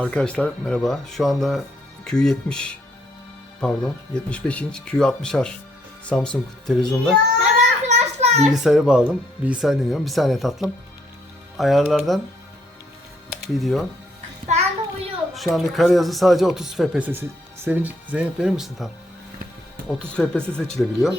Arkadaşlar merhaba. Şu anda Q70 pardon 75 inç Q60R Samsung televizyonda bilgisayara bağladım. Bilgisayar deniyorum. Bir saniye tatlım. Ayarlardan video. Ben de uyuyorum. Şu anda kare yazı sadece 30 FPS. Sevinç Zeynep verir misin tam? 30 FPS seçilebiliyor.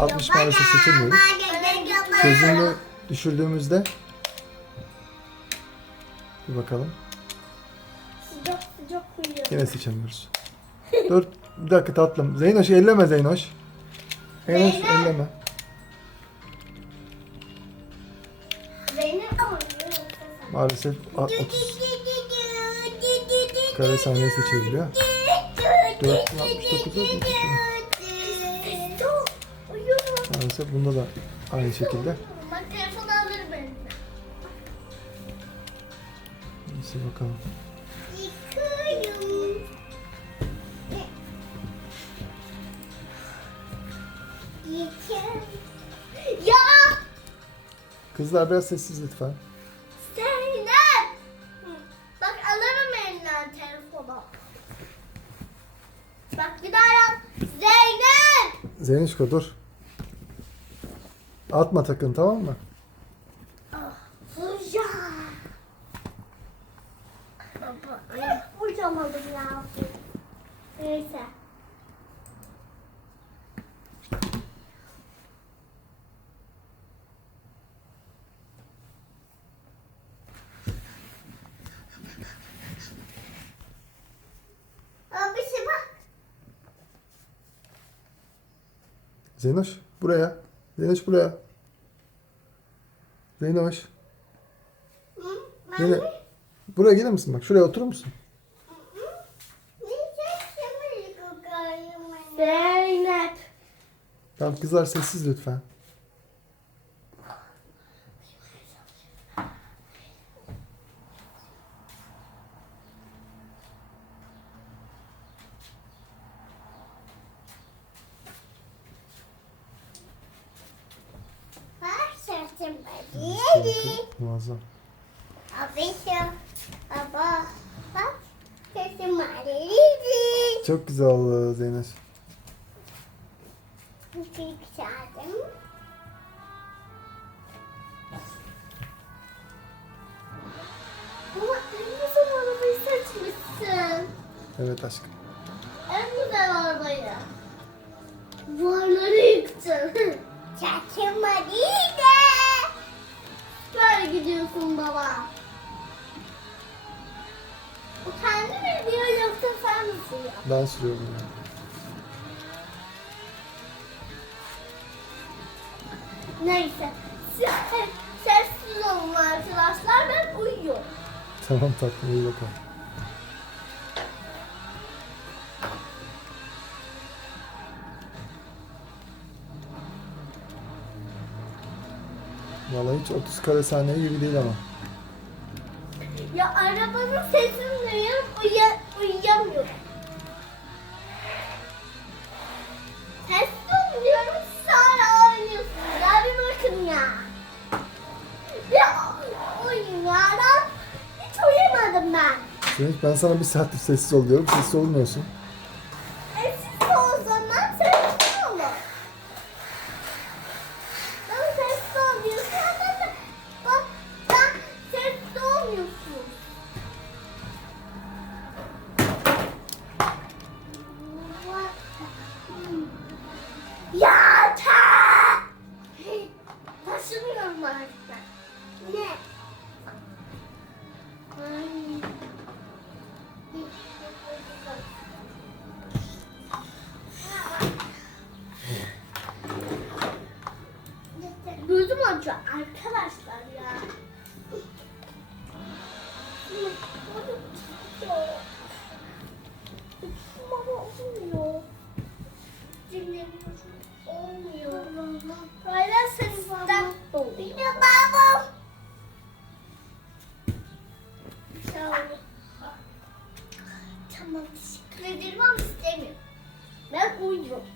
60 maalesef seçemiyoruz. Çözünürlüğü düşürdüğümüzde bir bakalım. Sıcak sıcak uyuyorum. Yine seçemiyoruz. Dur bir dakika tatlım. Zeynoş elleme Zeynoş. Zeynoş Zeynep. elleme. Zeynep uyuyor. Maalesef a- 30 kare saniye seçebiliyor. 469'a Uyuyorum. Maalesef bunda da aynı şekilde. Bak telefonu alır benden. Neyse bakalım. Ya Kızlar biraz sessiz lütfen. Zeynep. Bak alırım elinden telefonu. Bak bir daha yap. Zeynep. Zeynuşko dur. Atma takın tamam mı? Ya. Baba. Vuramadım ya. Neyse. Abisi bak. Zeynoş buraya. Zeynoş buraya. Zeynoş. Zeynep. Buraya gelir misin bak? Şuraya oturur musun? Zeynep. Tamam kızlar sessiz lütfen. Bak sırtım Bakın, Muazzam. Abişim. Baba. Bak. Sesim ağrıydı. Çok güzel oldu. Bir şey çaldım. Ama en güzel arabayı seçmişsin. Evet aşkım. En güzel arabayı. Varları yıktın. Çakılma değil de. Böyle gidiyorsun baba. O kendi mi diyor yoksa sen mi sürüyorsun? Ben sürüyorum ya. Neyse. Siz se- sessiz olun arkadaşlar. Ben uyuyorum. Tamam tatlım iyi bakalım. Vallahi hiç 30 kare saniye gibi değil ama. Ya arabanın sesini duyuyorum. Uya, uyuyamıyorum. Diyorum. Siz hala oynuyorsunuz. Ya bir bakın ya. Ya uyuyun ya. Hiç uyuyamadım ben. Zeynep ben sana bir saattir sessiz ol diyorum. Sessiz olmuyorsun. Acıyor arkadaşlar ya. Baba olmuyor. Dinlemiyorum. Olmuyor. Hala sesten oluyor. babam. Tamam teşekkür ederim ama istemiyorum. Ben uyuyorum.